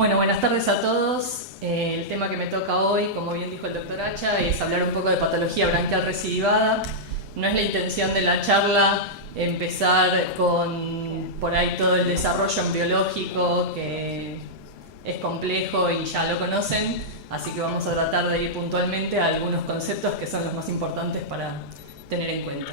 Bueno, buenas tardes a todos. El tema que me toca hoy, como bien dijo el doctor Hacha, es hablar un poco de patología branquial recidivada. No es la intención de la charla empezar con por ahí todo el desarrollo embriológico, que es complejo y ya lo conocen, así que vamos a tratar de ir puntualmente a algunos conceptos que son los más importantes para tener en cuenta.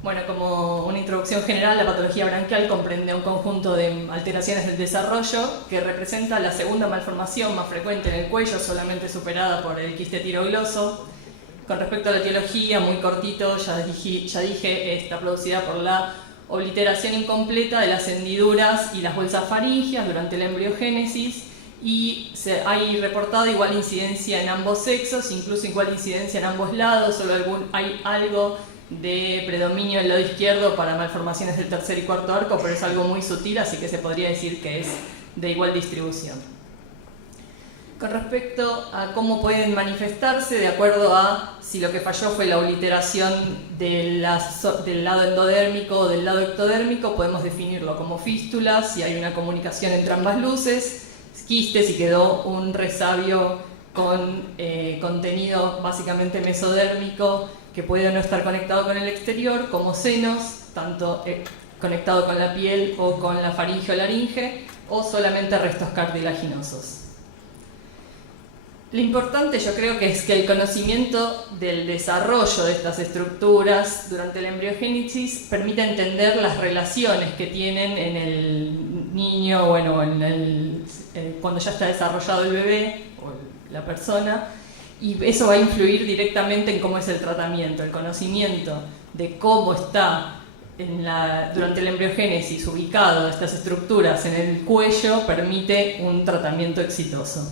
Bueno, como una introducción general, la patología branquial comprende un conjunto de alteraciones del desarrollo que representa la segunda malformación más frecuente en el cuello, solamente superada por el quiste tirogloso. Con respecto a la etiología, muy cortito, ya dije, está producida por la obliteración incompleta de las hendiduras y las bolsas faringias durante la embriogénesis, y hay reportado igual incidencia en ambos sexos, incluso igual incidencia en ambos lados. Solo hay algo de predominio del lado izquierdo para malformaciones del tercer y cuarto arco, pero es algo muy sutil, así que se podría decir que es de igual distribución. Con respecto a cómo pueden manifestarse, de acuerdo a si lo que falló fue la obliteración del lado endodérmico o del lado ectodérmico, podemos definirlo como fístulas, si hay una comunicación entre ambas luces, quistes, si quedó un resabio con contenido básicamente mesodérmico que puede no estar conectado con el exterior, como senos, tanto conectado con la piel o con la faringe o laringe, o solamente restos cartilaginosos. Lo importante, yo creo, que es que el conocimiento del desarrollo de estas estructuras durante la embriogénesis permite entender las relaciones que tienen en el niño, bueno, cuando ya está desarrollado el bebé o la persona, y eso va a influir directamente en cómo es el tratamiento. El conocimiento de cómo está durante la embriogénesis ubicado estas estructuras en el cuello permite un tratamiento exitoso.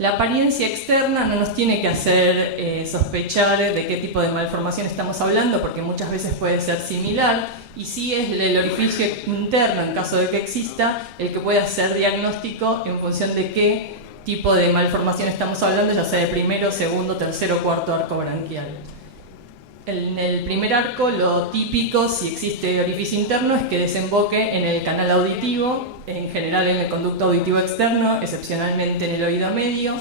La apariencia externa no nos tiene que hacer sospechar de qué tipo de malformación estamos hablando, porque muchas veces puede ser similar, y sí es el orificio interno, en caso de que exista, el que puede hacer diagnóstico en función de qué tipo de malformación estamos hablando, ya sea de primero, segundo, tercero o cuarto arco branquial. En el primer arco, lo típico, si existe orificio interno, es que desemboque en el canal auditivo, en general en el conducto auditivo externo, excepcionalmente en el oído medio.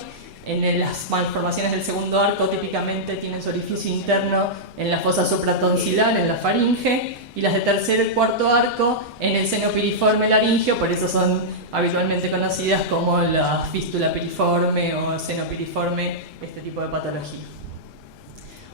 En las malformaciones del segundo arco típicamente tienen su orificio interno en la fosa supratonsilar, en la faringe, y las de tercer y cuarto arco en el seno piriforme laringio, por eso son habitualmente conocidas como la fístula piriforme o seno piriforme, este tipo de patología.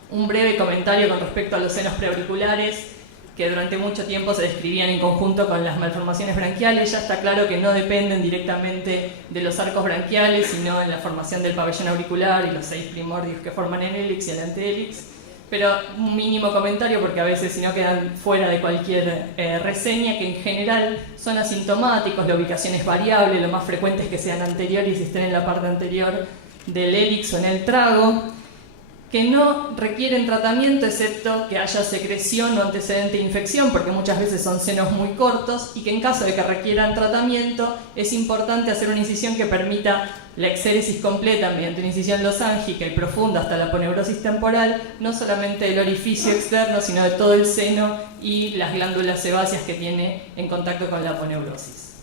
Un breve comentario con respecto a los senos preauriculares, que durante mucho tiempo se describían en conjunto con las malformaciones branquiales. Ya está claro que no dependen directamente de los arcos branquiales, sino en la formación del pabellón auricular y los 6 primordios que forman el hélix y el antehélix. Pero un mínimo comentario, porque a veces si no quedan fuera de cualquier reseña, que en general son asintomáticos, la ubicación es variable, lo más frecuente es que sean anteriores y estén en la parte anterior del hélix o en el trago, que no requieren tratamiento excepto que haya secreción o antecedente de infección, porque muchas veces son senos muy cortos, y que en caso de que requieran tratamiento es importante hacer una incisión que permita la exéresis completa mediante una incisión losángica y profunda hasta la aponeurosis temporal, no solamente del orificio externo, sino de todo el seno y las glándulas sebáceas que tiene en contacto con la aponeurosis.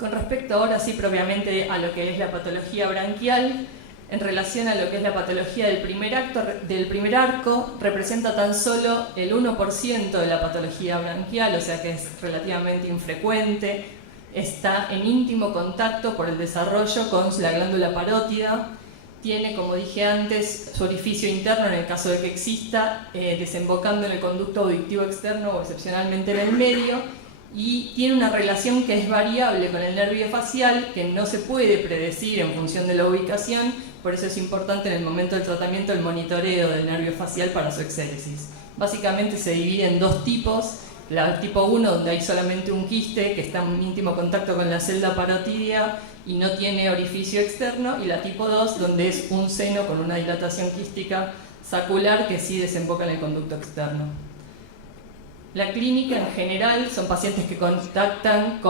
Con respecto ahora sí propiamente a lo que es la patología branquial, en relación a lo que es la patología del primer arco, representa tan solo el 1% de la patología branquial, o sea que es relativamente infrecuente. Está en íntimo contacto por el desarrollo con la glándula parótida. Tiene, como dije antes, su orificio interno, en el caso de que exista, desembocando en el conducto auditivo externo o excepcionalmente en el medio, y tiene una relación que es variable con el nervio facial, que no se puede predecir en función de la ubicación. Por eso es importante en el momento del tratamiento el monitoreo del nervio facial para su exéresis. Básicamente se divide en dos tipos: la tipo 1, donde hay solamente un quiste que está en íntimo contacto con la celda parotídea y no tiene orificio externo, y la tipo 2, donde es un seno con una dilatación quística sacular que sí desemboca en el conducto externo. La clínica en general son pacientes que contactan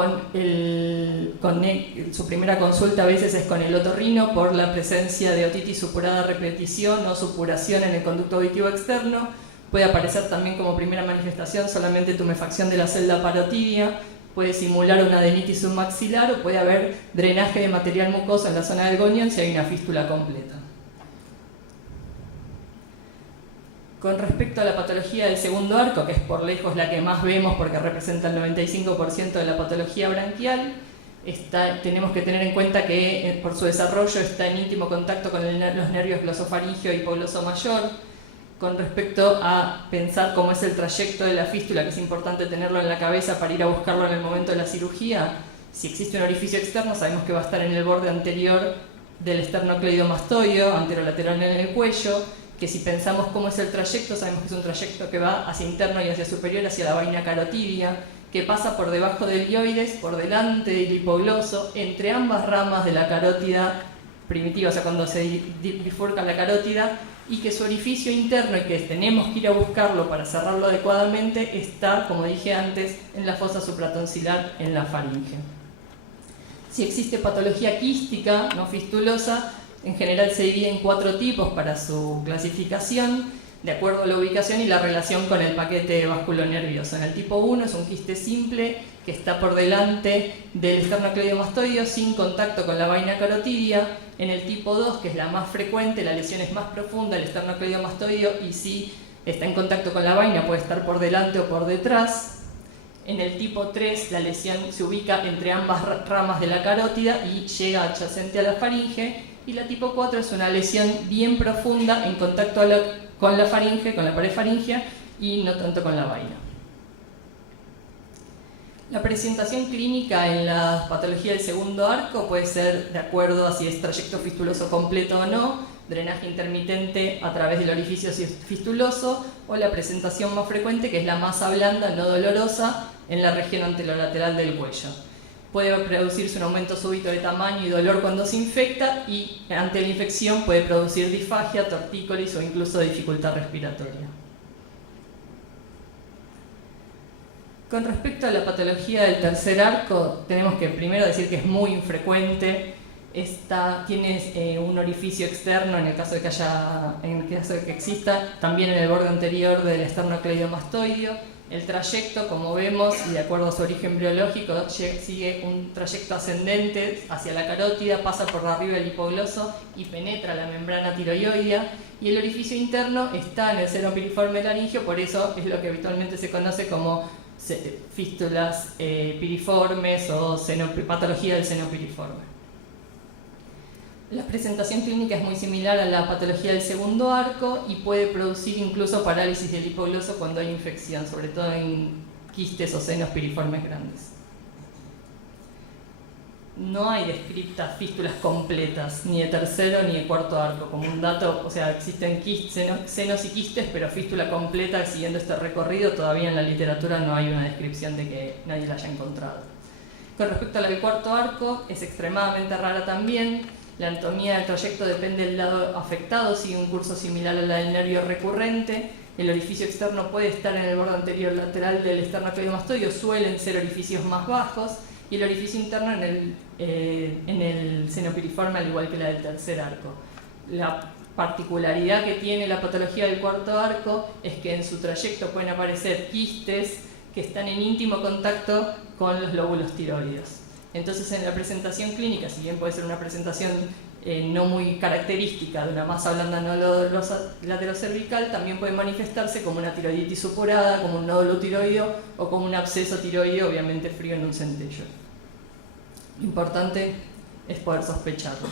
su primera consulta a veces es con el otorrino por la presencia de otitis supurada a repetición o supuración en el conducto auditivo externo. Puede aparecer también como primera manifestación solamente tumefacción de la celda parotidia, puede simular una adenitis submaxilar o puede haber drenaje de material mucoso en la zona del gonión si hay una fístula completa. Con respecto a la patología del segundo arco, que es por lejos la que más vemos porque representa el 95% de la patología branquial, tenemos que tener en cuenta que por su desarrollo está en íntimo contacto con los nervios glosofaringeo y hipogloso mayor. Con respecto a pensar cómo es el trayecto de la fístula, que es importante tenerlo en la cabeza para ir a buscarlo en el momento de la cirugía, si existe un orificio externo sabemos que va a estar en el borde anterior del esternocleidomastoideo, anterolateral en el cuello, que si pensamos cómo es el trayecto, sabemos que es un trayecto que va hacia interno y hacia superior, hacia la vaina carotidia, que pasa por debajo del ilioides, por delante del hipogloso, entre ambas ramas de la carótida primitiva, o sea, cuando se bifurca la carótida, y que su orificio interno, y que tenemos que ir a buscarlo para cerrarlo adecuadamente, está, como dije antes, en la fosa supratonsilar, en la faringe. Si existe patología quística no fistulosa, en general se divide en 4 tipos para su clasificación, de acuerdo a la ubicación y la relación con el paquete vasculonervioso. En el tipo 1 es un quiste simple que está por delante del esternocleidomastoideo sin contacto con la vaina carotidia. En el tipo 2, que es la más frecuente, la lesión es más profunda, el esternocleidomastoideo, y si está en contacto con la vaina puede estar por delante o por detrás. En el tipo 3, la lesión se ubica entre ambas ramas de la carótida y llega adyacente a la faringe. Y la tipo 4 es una lesión bien profunda en contacto con la faringe, con la pared faringea, y no tanto con la vaina. La presentación clínica en la patología del segundo arco puede ser de acuerdo a si es trayecto fistuloso completo o no, drenaje intermitente a través del orificio fistuloso, o la presentación más frecuente, que es la masa blanda no dolorosa en la región anterolateral del cuello. Puede producirse un aumento súbito de tamaño y dolor cuando se infecta, y ante la infección puede producir disfagia, tortícolis o incluso dificultad respiratoria. Con respecto a la patología del tercer arco, tenemos que primero decir que es muy infrecuente. Tiene un orificio externo en el caso de que exista, también en el borde anterior del esternocleidomastoideo. El trayecto, como vemos, y de acuerdo a su origen biológico, sigue un trayecto ascendente hacia la carótida, pasa por arriba del hipogloso y penetra la membrana tiroidea. Y el orificio interno está en el seno piriforme laringio, por eso es lo que habitualmente se conoce como fístulas piriformes o patología del seno piriforme. La presentación clínica es muy similar a la patología del segundo arco y puede producir incluso parálisis del hipogloso cuando hay infección, sobre todo en quistes o senos piriformes grandes. No hay descriptas fístulas completas, ni de tercero ni de cuarto arco, como un dato, o sea, existen senos y quistes, pero fístula completa siguiendo este recorrido, todavía en la literatura no hay una descripción de que nadie la haya encontrado. Con respecto a la del cuarto arco, es extremadamente rara también. La anatomía del trayecto depende del lado afectado, sigue un curso similar a la del nervio recurrente. El orificio externo puede estar en el borde anterior lateral del esternocleidomastoideo, suelen ser orificios más bajos, y el orificio interno en el seno piriforme, al igual que la del tercer arco. La particularidad que tiene la patología del cuarto arco es que en su trayecto pueden aparecer quistes que están en íntimo contacto con los lóbulos tiroideos. Entonces, en la presentación clínica, si bien puede ser una presentación no muy característica de una masa blanda no dolorosa laterocervical, también puede manifestarse como una tiroiditis supurada, como un nódulo tiroideo o como un absceso tiroideo, obviamente frío en un centello. Lo importante es poder sospecharlo.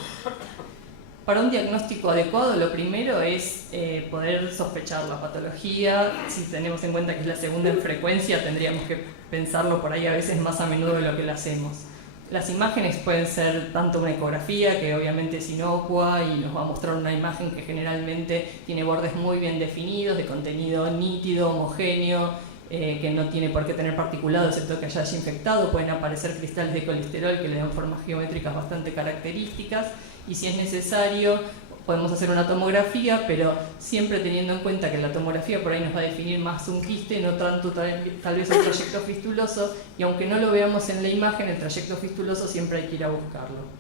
Para un diagnóstico adecuado, lo primero es poder sospechar la patología. Si tenemos en cuenta que es la segunda en frecuencia, tendríamos que pensarlo por ahí a veces más a menudo de lo que lo hacemos. Las imágenes pueden ser tanto una ecografía, que obviamente es inocua y nos va a mostrar una imagen que generalmente tiene bordes muy bien definidos, de contenido nítido, homogéneo, que no tiene por qué tener particulado excepto que haya infectado. Pueden aparecer cristales de colesterol que le dan formas geométricas bastante características, y si es necesario podemos hacer una tomografía, pero siempre teniendo en cuenta que la tomografía por ahí nos va a definir más un quiste, no tanto tal vez un trayecto fistuloso, y aunque no lo veamos en la imagen, el trayecto fistuloso siempre hay que ir a buscarlo.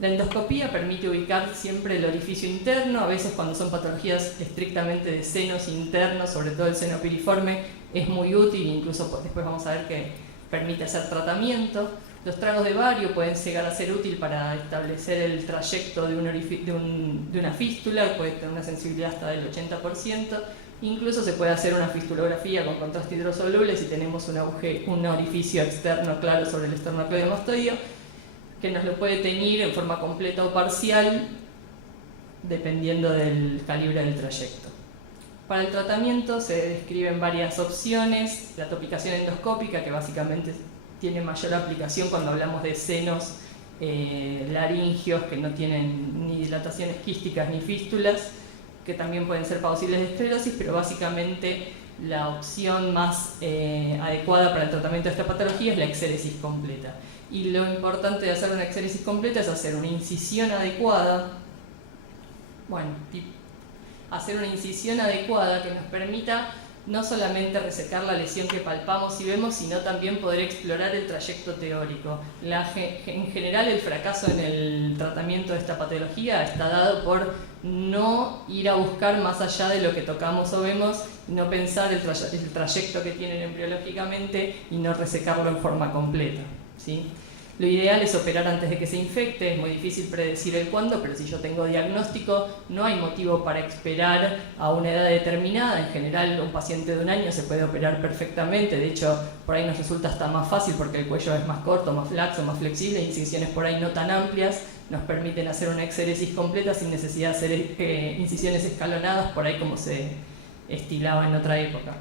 La endoscopía permite ubicar siempre el orificio interno. A veces cuando son patologías estrictamente de senos internos, sobre todo el seno piriforme, es muy útil, incluso después vamos a ver que permite hacer tratamiento. Los tragos de bario pueden llegar a ser útil para establecer el trayecto de una fístula, puede tener una sensibilidad hasta del 80%. Incluso se puede hacer una fistulografía con contraste hidrosoluble si tenemos un orificio externo claro sobre el esternocleidomastoideo, que nos lo puede teñir en forma completa o parcial, dependiendo del calibre del trayecto. Para el tratamiento se describen varias opciones: la topicación endoscópica, que básicamente tiene mayor aplicación cuando hablamos de senos laringios que no tienen ni dilataciones quísticas ni fístulas, que también pueden ser pausibles de esclerosis, pero básicamente la opción más adecuada para el tratamiento de esta patología es la exéresis completa. Y lo importante de hacer una exéresis completa es hacer una incisión adecuada, hacer una incisión adecuada que nos permita no solamente resecar la lesión que palpamos y vemos, sino también poder explorar el trayecto teórico. En general, el fracaso en el tratamiento de esta patología está dado por no ir a buscar más allá de lo que tocamos o vemos, no pensar el trayecto que tienen embriológicamente y no resecarlo en forma completa, ¿sí? Lo ideal es operar antes de que se infecte. Es muy difícil predecir el cuándo, pero si yo tengo diagnóstico, no hay motivo para esperar a una edad determinada. En general, un paciente de 1 año se puede operar perfectamente. De hecho, por ahí nos resulta hasta más fácil porque el cuello es más corto, más laxo, más flexible. Incisiones por ahí no tan amplias nos permiten hacer una exéresis completa sin necesidad de hacer incisiones escalonadas, por ahí como se estilaba en otra época.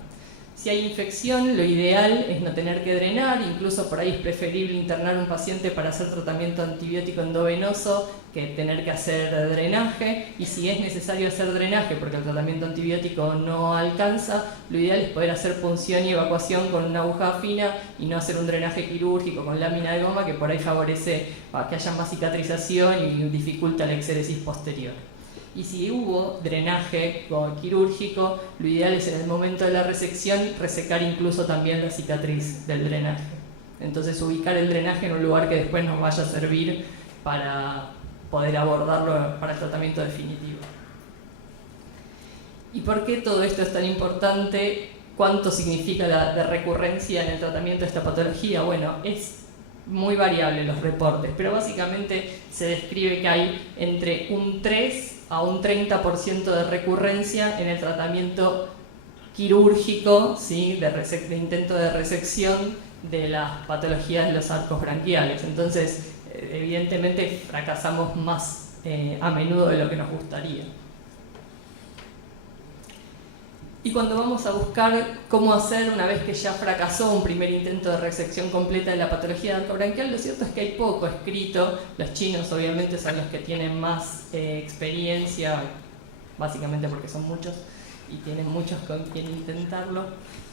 Si hay infección, lo ideal es no tener que drenar, incluso por ahí es preferible internar a un paciente para hacer tratamiento antibiótico endovenoso que tener que hacer drenaje. Y si es necesario hacer drenaje porque el tratamiento antibiótico no alcanza, lo ideal es poder hacer punción y evacuación con una aguja fina y no hacer un drenaje quirúrgico con lámina de goma, que por ahí favorece que haya más cicatrización y dificulta la exéresis posterior. Y si hubo drenaje quirúrgico, lo ideal es en el momento de la resección resecar incluso también la cicatriz del drenaje. Entonces ubicar el drenaje en un lugar que después nos vaya a servir para poder abordarlo para el tratamiento definitivo. ¿Y por qué todo esto es tan importante? ¿Cuánto significa la recurrencia en el tratamiento de esta patología? Bueno, es muy variable los reportes, pero básicamente se describe que hay entre un 3 a un 30% de recurrencia en el tratamiento quirúrgico, ¿sí? de intento de resección de las patologías de los arcos branquiales. Entonces, evidentemente fracasamos más a menudo de lo que nos gustaría. Y cuando vamos a buscar cómo hacer una vez que ya fracasó un primer intento de resección completa de la patología de arco branquial, lo cierto es que hay poco escrito. Los chinos obviamente son los que tienen más experiencia, básicamente porque son muchos y tienen muchos con quien intentarlo.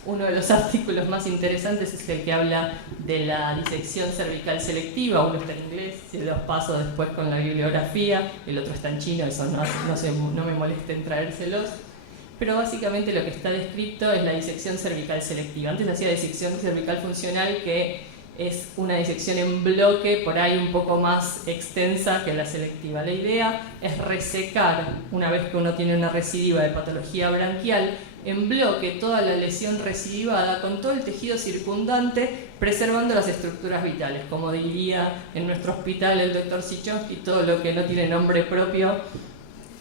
Uno de los artículos más interesantes es el que habla de la disección cervical selectiva. Uno está en inglés, se los paso después con la bibliografía, el otro está en chino, eso no me molesten traérselos. Pero básicamente lo que está descrito es la disección cervical selectiva. Antes hacía disección cervical funcional, que es una disección en bloque, por ahí un poco más extensa que la selectiva. La idea es resecar, una vez que uno tiene una recidiva de patología branquial, en bloque toda la lesión recidivada con todo el tejido circundante, preservando las estructuras vitales. Como diría en nuestro hospital el doctor Sichonsky, todo lo que no tiene nombre propio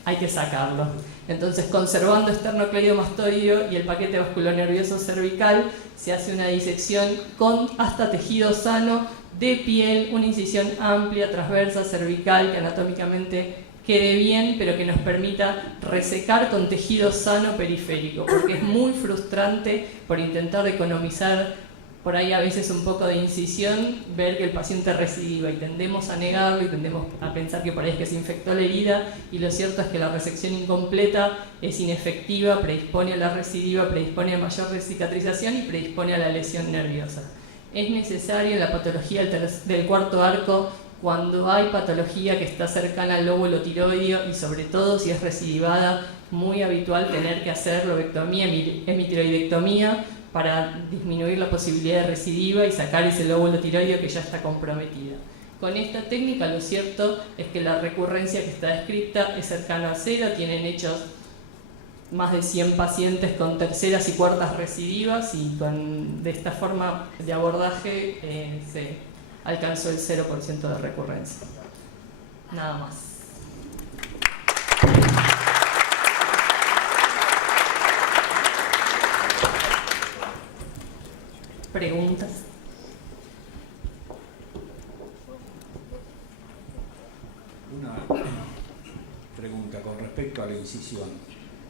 hay que sacarlo. Entonces, conservando esternocleidomastoideo y el paquete vasculonervioso cervical, se hace una disección con hasta tejido sano de piel, una incisión amplia, transversa, cervical, que anatómicamente quede bien, pero que nos permita resecar con tejido sano periférico, porque es muy frustrante, por intentar economizar por ahí a veces un poco de incisión, ver que el paciente recidiva, y tendemos a negarlo y tendemos a pensar que por ahí es que se infectó la herida, y lo cierto es que la resección incompleta es inefectiva, predispone a la recidiva, predispone a mayor cicatrización y predispone a la lesión nerviosa. Es necesario en la patología del cuarto arco, cuando hay patología que está cercana al lóbulo tiroideo y sobre todo si es recidivada, muy habitual tener que hacer lobectomía, hemitiroidectomía, para disminuir la posibilidad de recidiva y sacar ese lóbulo tiroideo que ya está comprometida. Con esta técnica lo cierto es que la recurrencia que está descrita es cercana a 0, tienen hechos más de 100 pacientes con terceras y cuartas recidivas y de esta forma de abordaje se alcanzó el 0% de recurrencia. Nada más. ¿Preguntas? Una pregunta con respecto a la incisión.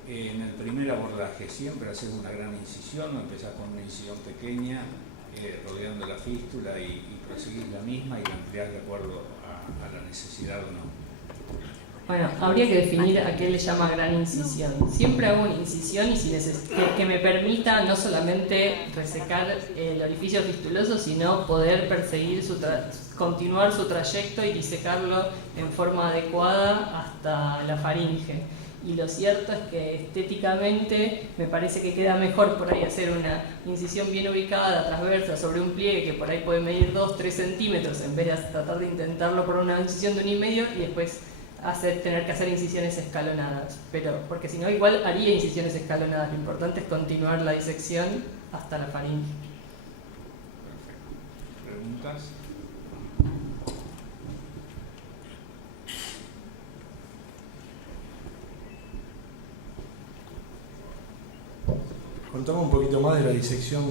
En el primer abordaje, ¿siempre haces una gran incisión o empezás con una incisión pequeña, rodeando la fístula y prosiguís la misma y la ampliás de acuerdo a la necesidad o no? Bueno, habría que definir a qué le llama gran incisión. Siempre hago una incisión y que me permita no solamente resecar el orificio fistuloso, sino poder perseguir continuar su trayecto y disecarlo en forma adecuada hasta la faringe. Y lo cierto es que estéticamente me parece que queda mejor por ahí hacer una incisión bien ubicada, transversa, sobre un pliegue que por ahí puede medir 2-3 centímetros, en vez de tratar de intentarlo por una incisión de 1,5 y después tener que hacer incisiones escalonadas. Porque si no, igual haría incisiones escalonadas. Lo importante es continuar la disección hasta la faringe. Perfecto. ¿Preguntas? Contame un poquito más de la disección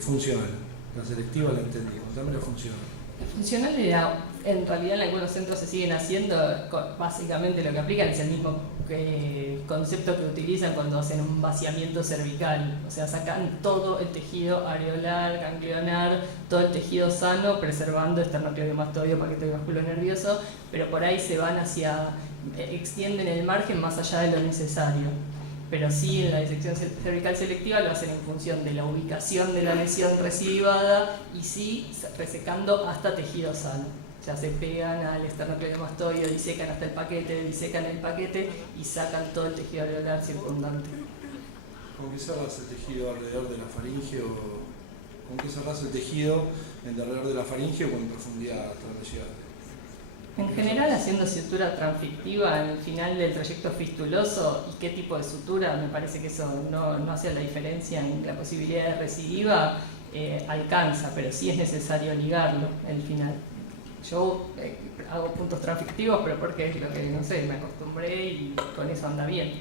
funcional. La selectiva la entendí, contame la funcional. La funcional era, en realidad en algunos centros se siguen haciendo, básicamente lo que aplican es el mismo concepto que utilizan cuando hacen un vaciamiento cervical. O sea, sacan todo el tejido areolar, ganglionar, todo el tejido sano, preservando esternocleidomastoideo, paquete vascular nervioso, pero por ahí se van extienden el margen más allá de lo necesario. Pero sí, en la disección cervical selectiva lo hacen en función de la ubicación de la lesión recidivada y sí resecando hasta tejido sano. O sea, se pegan al esternocleidomastoideo, disecan hasta el paquete, disecan el paquete y sacan todo el tejido areolar circundante. ¿Con qué cerrás el tejido alrededor de la faringe o con qué cerrás el tejido alrededor de la faringe o en profundidad hasta donde llegaste? En general, haciendo sutura transfictiva en el final del trayecto fistuloso y qué tipo de sutura, me parece que eso no hace la diferencia en la posibilidad de recidiva, alcanza, pero sí es necesario ligarlo el final. Yo hago puntos transfictivos, pero porque es lo que, no sé, me acostumbré y con eso anda bien.